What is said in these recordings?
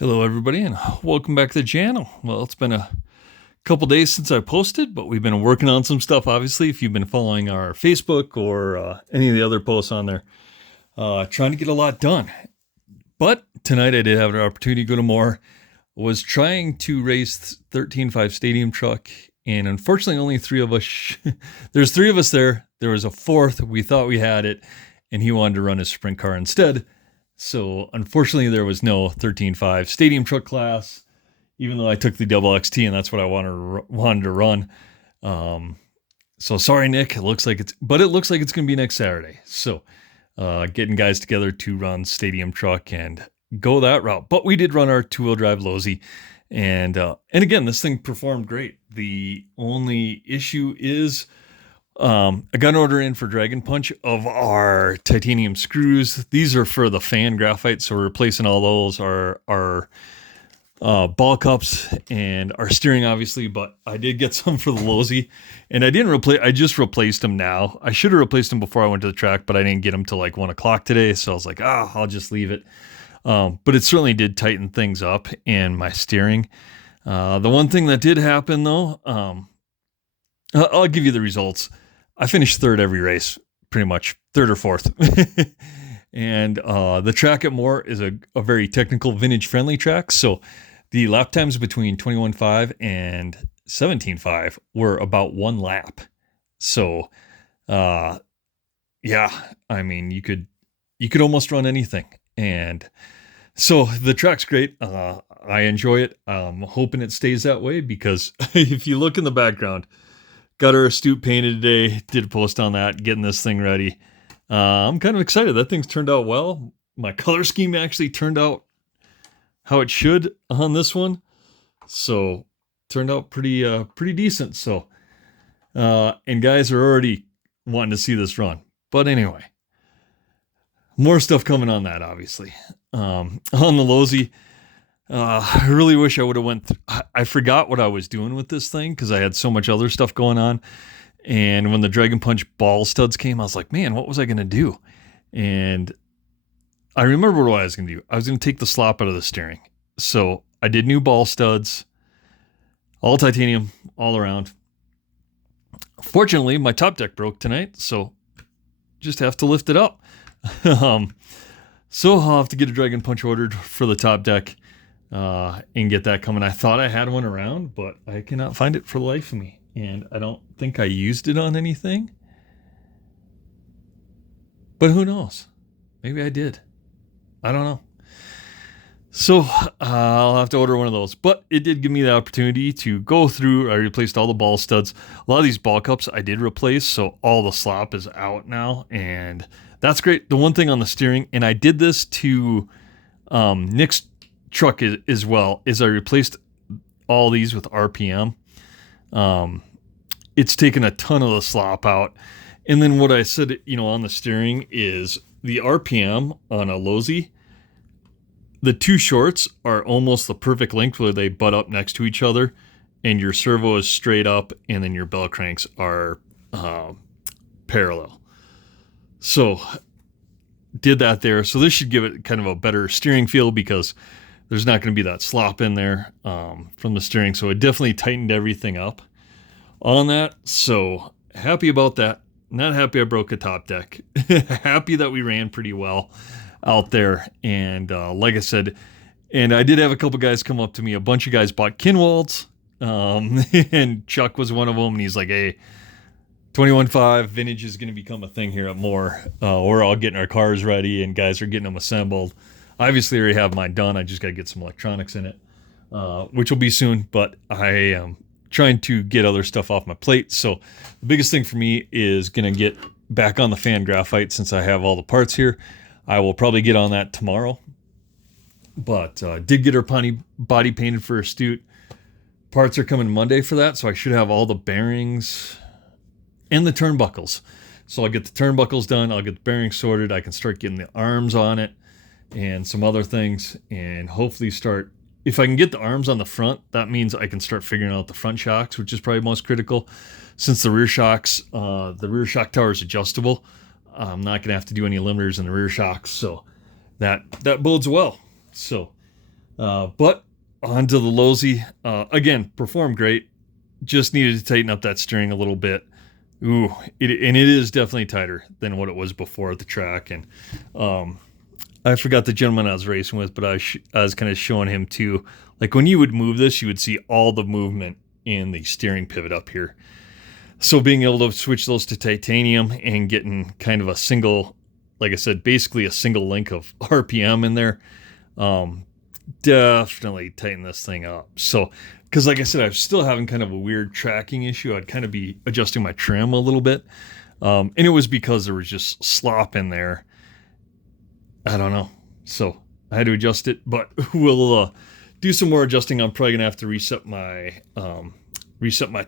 Hello everybody and welcome back to the channel. Well, it's been a couple days since I posted, but we've been working on some stuff, obviously, if you've been following our Facebook or any of the other posts on there. Trying to get a lot done. But tonight I did have an opportunity to go to MHOR. Was trying to race 13.5 Stadium Truck, and unfortunately only three of us, there's three of us there. There was a fourth, we thought we had it, and he wanted to run his sprint car instead. So unfortunately there was no 13.5 Stadium Truck class, even though I took the double XT and that's what I wanted to run. So sorry, Nick, it looks like it's going to be next Saturday. So getting guys together to run Stadium Truck and go that route. But we did run our two-wheel drive Lozi, and again, this thing performed great. The only issue is I got an order in for Dragon Punch of our titanium screws. These are for the fan graphite, so we're replacing all those, our ball cups and our steering, obviously. But I did get some for the Lozi, and I just replaced them now. I should have replaced them before I went to the track, but I didn't get them till like 1 o'clock today, so I was like, I'll just leave it. But it certainly did tighten things up in my steering. The one thing that did happen though, I'll give you the results. I finished third every race, pretty much third or fourth. And the track at MHOR is a very technical, vintage-friendly track. So the lap times between 21.5 and 17.5 were about 1 lap. So, yeah, I mean, you could almost run anything. And so the track's great. I enjoy it. I'm hoping it stays that way because if you look in the background, got our Astute painted today, did a post on that, getting this thing ready. I'm kind of excited. That thing's turned out well. My color scheme actually turned out how it should on this one. So turned out pretty decent. So, and guys are already wanting to see this run. But anyway, more stuff coming on that, obviously. On the Lozi, I really wish I would have went. I forgot what I was doing with this thing because I had so much other stuff going on. And when the Dragon Punch ball studs came, I was like, man, what was I going to do? And I remember what I was going to do. I was going to take the slop out of the steering. So I did new ball studs, all titanium, all around. Fortunately, my top deck broke tonight, so just have to lift it up. So I'll have to get a Dragon Punch ordered for the top deck. And get that coming. I thought I had one around, but I cannot find it for the life of me. And I don't think I used it on anything. But who knows? Maybe I did. I don't know. So I'll have to order one of those. But it did give me the opportunity to go through. I replaced all the ball studs. A lot of these ball cups I did replace, so all the slop is out now. And that's great. The one thing on the steering, and I did this to Nick's truck as well, is I replaced all these with RPM. It's taken a ton of the slop out. And then what I said, on the steering is the RPM on a Lozi, the two shorts are almost the perfect length where they butt up next to each other and your servo is straight up and then your bell cranks are parallel. So did that there. So this should give it kind of a better steering feel because there's not going to be that slop in there from the steering. So it definitely tightened everything up on that. So happy about that. Not happy I broke a top deck. Happy that we ran pretty well out there. And like I said, and I did have a couple guys come up to me. A bunch of guys bought Kinwalds. And Chuck was one of them. And he's like, hey, 21.5 vintage is going to become a thing here at MHOR. We're all getting our cars ready and guys are getting them assembled. Obviously, I already have mine done. I just got to get some electronics in it, which will be soon. But I am trying to get other stuff off my plate. So the biggest thing for me is going to get back on the fan graphite since I have all the parts here. I will probably get on that tomorrow. But did get her body painted for Astute. Parts are coming Monday for that, so I should have all the bearings and the turnbuckles. So I'll get the turnbuckles done. I'll get the bearings sorted. I can start getting the arms on it and some other things, and hopefully start, if I can get the arms on the front, that means I can start figuring out the front shocks, which is probably most critical. Since the rear shock tower is adjustable, I'm not going to have to do any limiters in the rear shocks, so that bodes well. So But onto the Lozi. Again, performed great. Just needed to tighten up that steering a little bit. Ooh, and it is definitely tighter than what it was before at the track. And I forgot the gentleman I was racing with, but I was kind of showing him too. Like when you would move this, you would see all the movement in the steering pivot up here. So being able to switch those to titanium and getting kind of a single, like I said, basically a single link of RPM in there, definitely tighten this thing up. So, because like I said, I'm still having kind of a weird tracking issue. I'd kind of be adjusting my trim a little bit. And it was because there was just slop in there. I don't know. So I had to adjust it, but we'll do some more adjusting. I'm probably gonna have to reset my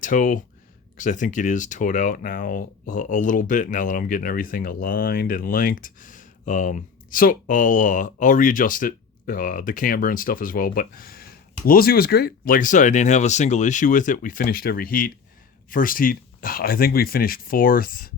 toe, because I think it is towed out now a little bit now that I'm getting everything aligned and linked. So I'll readjust it, the camber and stuff as well. But Lozi was great. Like I said, I didn't have a single issue with it. We finished every heat. First heat, I think we finished 4th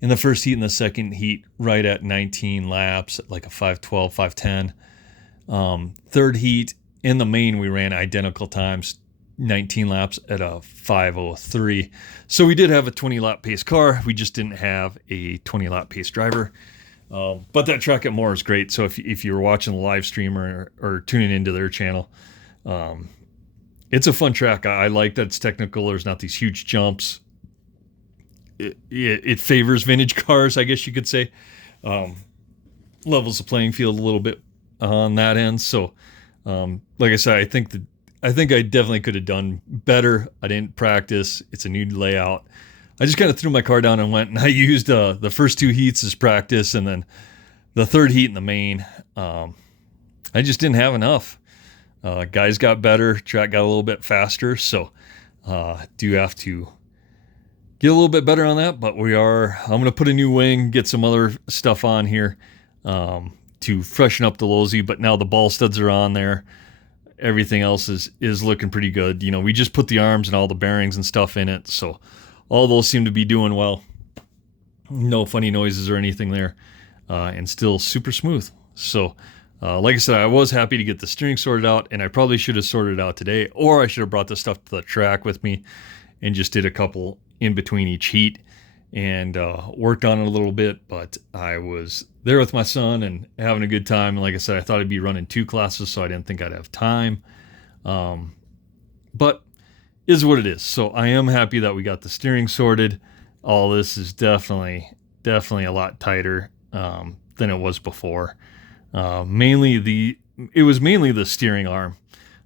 in the first heat and the second heat right at 19 laps, at like a 5:12, 5:10. Third heat in the main, we ran identical times, 19 laps at a 5:03. So we did have a 20 lap pace car. We just didn't have a 20 lap pace driver. But that track at MHOR is great. So if you were watching the live stream or tuning into their channel, it's a fun track. I like that it's technical. There's not these huge jumps. It favors vintage cars, I guess you could say. Levels the playing field a little bit on that end. So, like I said, I think I definitely could have done better. I didn't practice. It's a new layout. I just kind of threw my car down and went, and I used the first 2 heats as practice, and then the third heat in the main. I just didn't have enough. Guys got better. Track got a little bit faster. So, do have to get a little bit better on that, but I'm going to put a new wing, get some other stuff on here to freshen up the Lozi, but now the ball studs are on there. Everything else is looking pretty good. You know, we just put the arms and all the bearings and stuff in it, so all those seem to be doing well. No funny noises or anything there, and still super smooth. So, like I said, I was happy to get the steering sorted out, and I probably should have sorted it out today, or I should have brought this stuff to the track with me and just did a couple in between each heat and worked on it a little bit. But I was there with my son and having a good time. And like I said, I thought I'd be running 2 classes, so I didn't think I'd have time. But is what it is. So I am happy that we got the steering sorted. All this is definitely a lot tighter than it was before. It was mainly the steering arm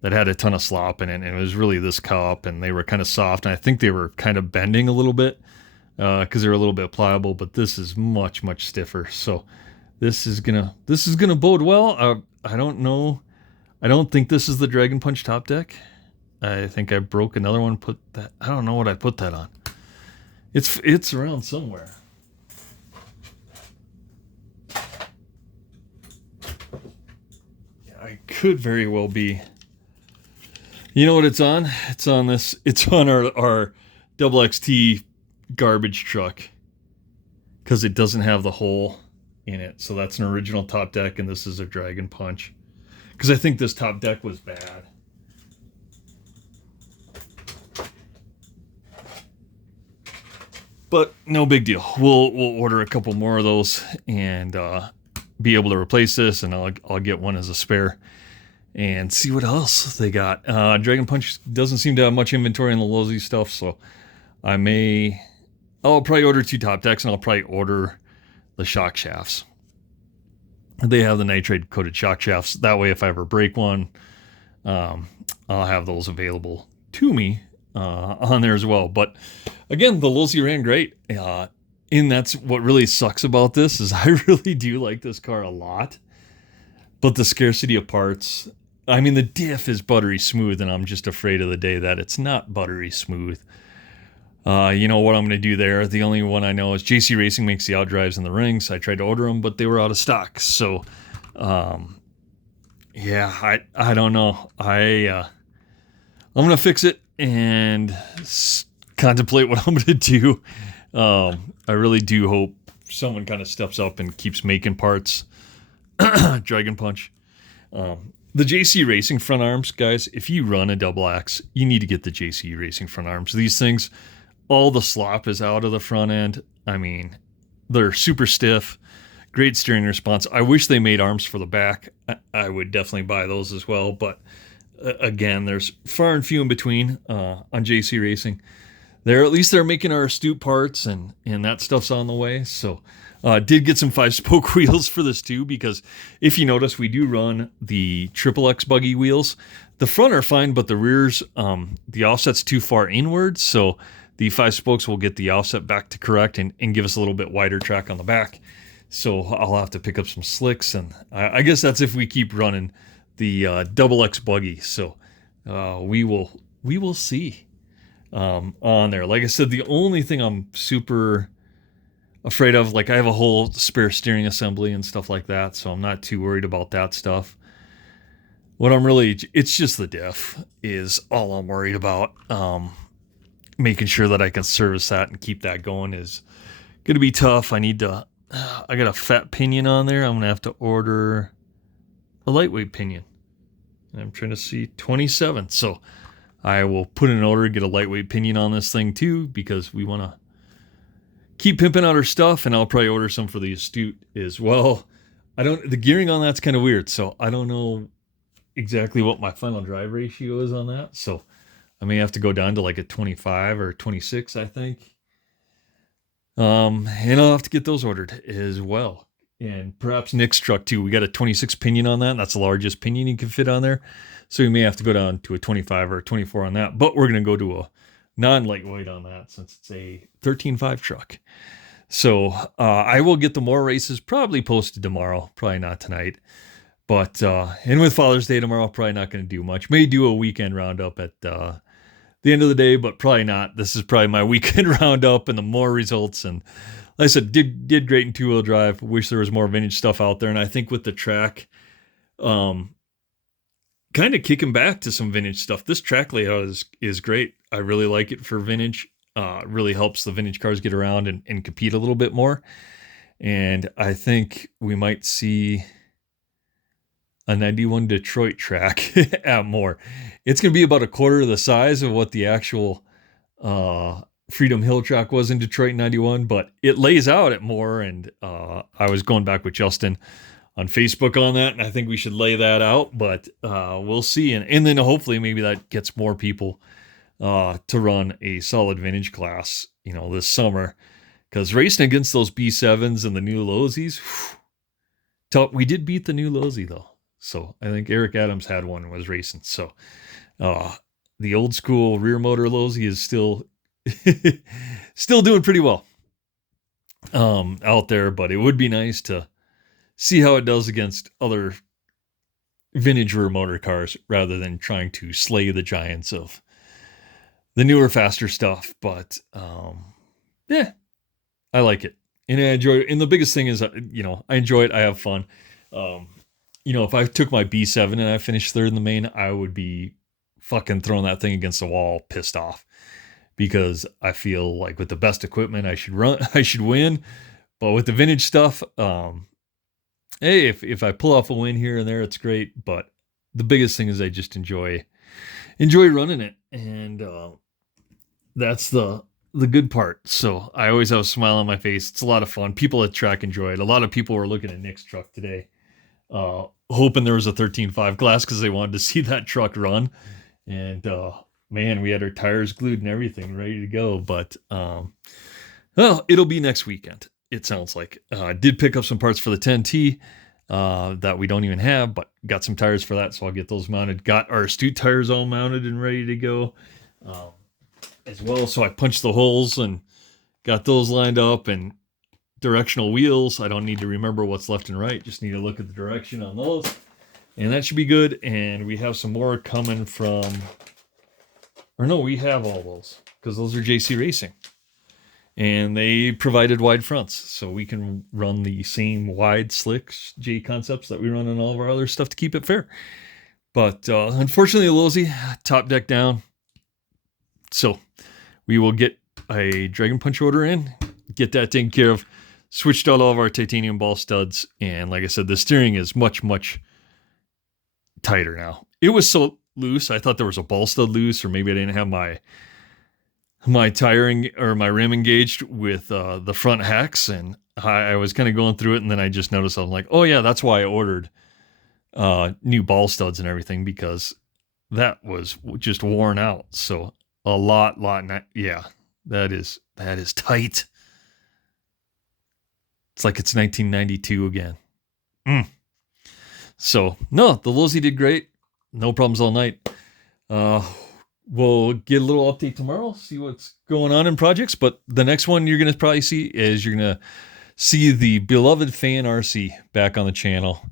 that had a ton of slop in it, and it was really this cup, and they were kind of soft, and I think they were kind of bending a little bit because they're a little bit pliable, but this is much stiffer. So this is gonna bode well. I don't know. I don't think this is the Dragon Punch top deck. I think I broke another one. I don't know what I put that on. It's around somewhere. Yeah, I could very well be. You know what it's on? It's on this. It's on our double XT garbage truck, because it doesn't have the hole in it. So that's an original top deck, and this is a Dragon Punch. Because I think this top deck was bad. But no big deal. We'll order a couple more of those and be able to replace this, and I'll get one as a spare and see what else they got. Dragon Punch doesn't seem to have much inventory on the Lozi stuff, so I'll probably order 2 top decks, and I'll probably order the shock shafts. They have the nitride coated shock shafts. That way, if I ever break one, I'll have those available to me on there as well. But again, the Lozi ran great. And that's what really sucks about this, is I really do like this car a lot. But the scarcity of parts, I mean, the diff is buttery smooth, and I'm just afraid of the day that it's not buttery smooth. You know what I'm going to do there? The only one I know is JC Racing makes the outdrives and the rings. I tried to order them, but they were out of stock. So, yeah, I don't know. I'm going to fix it and contemplate what I'm going to do. I really do hope someone kind of steps up and keeps making parts. Dragon Punch. The JC Racing front arms, guys, if you run a double axe, you need to get the JC Racing front arms. These things, all the slop is out of the front end. I mean, they're super stiff, great steering response. I wish they made arms for the back. I would definitely buy those as well, but again, there's far and few in between on JC Racing. At least they're making our astute parts, and that stuff's on the way. So did get some 5-spoke wheels for this too, because if you notice, we do run the XXX buggy wheels. The front are fine, but the rears, the offset's too far inwards, so the 5 spokes will get the offset back to correct and give us a little bit wider track on the back. So I'll have to pick up some slicks, and I guess that's if we keep running the XX buggy. So we will see on there. Like I said, the only thing I'm super afraid of, like I have a whole spare steering assembly and stuff like that, so I'm not too worried about that stuff. What I'm really, it's just the diff is all I'm worried about. Making sure that I can service that and keep that going is going to be tough. I got a fat pinion on there. I'm going to have to order a lightweight pinion. I'm trying to see 27. So I will put in an order, get a lightweight pinion on this thing too, because we want to keep pimping out our stuff, and I'll probably order some for the Astute as well. The gearing on that's kind of weird, so I don't know exactly what my final drive ratio is on that. So I may have to go down to like a 25 or 26, I think. And I'll have to get those ordered as well. And perhaps Nick's truck too. We got a 26 pinion on that, and that's the largest pinion you can fit on there. So we may have to go down to a 25 or a 24 on that, but we're going to go to a non-lightweight on that since it's a 13.5 truck. So I will get the MHOR races probably posted tomorrow, probably not tonight. But and with Father's Day tomorrow, probably not going to do much. May do a weekend roundup at the end of the day, but probably not. This is probably my weekend roundup and the MHOR results. And like I said, did great in 2-wheel drive. Wish there was more vintage stuff out there. And I think with the track, kind of kicking back to some vintage stuff. This track layout is great. I really like it for vintage. It really helps the vintage cars get around and compete a little bit more. And I think we might see a 91 Detroit track at MHOR. It's going to be about a quarter of the size of what the actual Freedom Hill track was in Detroit 91, but it lays out at MHOR. And I was going back with Justin on Facebook on that, and I think we should lay that out, but we'll see. And then hopefully maybe that gets more people to run a solid vintage class, this summer, because racing against those B7s and the new Lozis, tough. We did beat the new Lozi though. So I think Eric Adams had one and was racing. So the old school rear motor Lozi is still doing pretty well out there, but it would be nice to see how it does against other vintage rear motor cars rather than trying to slay the giants of the newer, faster stuff. But yeah, I like it. And I enjoy it. And the biggest thing is, I enjoy it. I have fun. If I took my B7 and I finished third in the main, I would be fucking throwing that thing against the wall, pissed off, because I feel like with the best equipment, I should win. But with the vintage stuff, hey, if I pull off a win here and there, it's great. But the biggest thing is I just enjoy running it, and that's the good part. So I always have a smile on my face. It's a lot of fun. People at track enjoy it. A lot of people were looking at Nick's truck today, hoping there was a 13.5 glass because they wanted to see that truck run. And man, we had our tires glued and everything ready to go. But well, it'll be next weekend, it sounds like. Did pick up some parts for the 10T that we don't even have, but got some tires for that, so I'll get those mounted. Got our Astute tires all mounted and ready to go as well. So I punched the holes and got those lined up, and directional wheels. I don't need to remember what's left and right. Just need to look at the direction on those, and that should be good. And we have some more coming from, or no, we have all those because those are JC Racing. And they provided wide fronts, so we can run the same wide, slick J concepts that we run on all of our other stuff to keep it fair. But unfortunately, Lozi, top deck down. So we will get a Dragon Punch order in, get that taken care of, switched out all of our titanium ball studs. And like I said, the steering is much, much tighter now. It was so loose. I thought there was a ball stud loose, or maybe I didn't have my tiring or my rim engaged with the front hex, and I was kind of going through it, and then I just noticed, I'm like, oh yeah, that's why I ordered new ball studs and everything, because that was just worn out. So a lot, yeah, that is tight. It's like it's 1992 again. So no, the Lozi did great. No problems all night. We'll get a little update tomorrow, see what's going on in projects. But the next one you're going to probably see is you're going to see the beloved Fan RC back on the channel.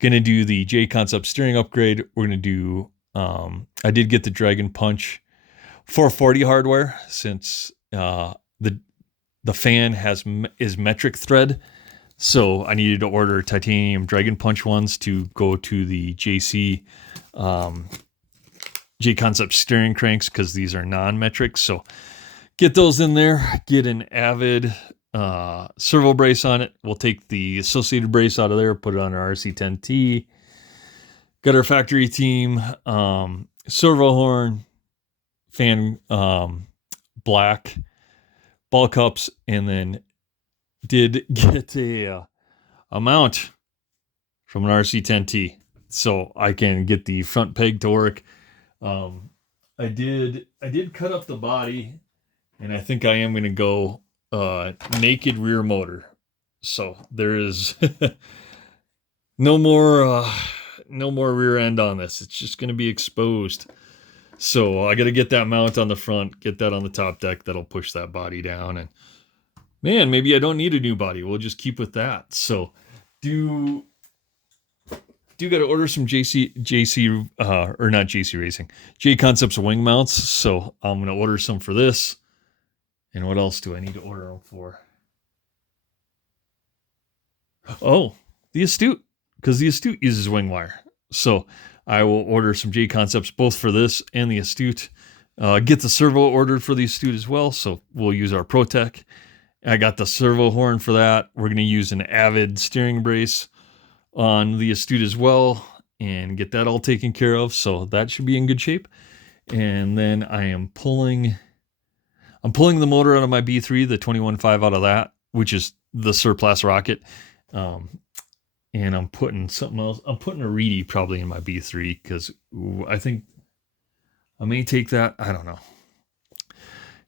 Going to do the J Concept steering upgrade. We're going to do, I did get the Dragon Punch 440 hardware, since the fan is metric thread. So I needed to order titanium Dragon Punch ones to go to the J Concept steering cranks, because these are non-metric. So get those in there. Get an Avid servo brace on it. We'll take the associated brace out of there, put it on our RC10T. Got our factory team servo horn, fan black, ball cups, and then did get a mount from an RC10T, so I can get the front peg to work. I did cut up the body, and I think I am going to go naked rear motor. So there is no more rear end on this. It's just going to be exposed. So I got to get that mount on the front, get that on the top deck. That'll push that body down, and man, maybe I don't need a new body. We'll just keep with that. So do got to order some or not JC Racing, J Concepts wing mounts. So I'm going to order some for this. And what else do I need to order them for? Oh, the Astute, because the Astute uses wing wire. So I will order some J Concepts both for this and the Astute. Get the servo ordered for the Astute as well. So we'll use our ProTech. I got the servo horn for that. We're going to use an Avid steering brace on the Astute as well, and get that all taken care of. So that should be in good shape. And then I'm pulling the motor out of my B3, the 21.5 out of that, which is the surplus rocket. And I'm putting something else. I'm putting a Reedy probably in my B3, because I think I may take that, I don't know,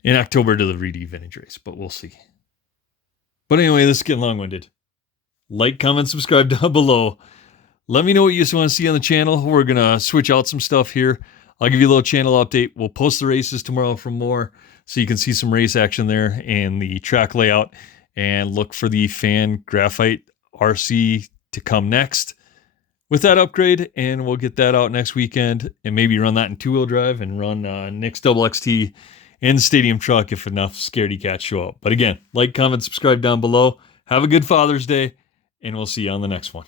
in October to the Reedy Vintage Race, but we'll see. But anyway, this is getting long-winded. Like, comment, subscribe down below. Let me know what you just want to see on the channel. We're going to switch out some stuff here. I'll give you a little channel update. We'll post the races tomorrow for more, so you can see some race action there and the track layout, and look for the Fan Graphite RC to come next with that upgrade, and we'll get that out next weekend, and maybe run that in two-wheel drive and run Nick's Double XT and Stadium Truck if enough scaredy cats show up. But again, like, comment, subscribe down below. Have a good Father's Day, and we'll see you on the next one.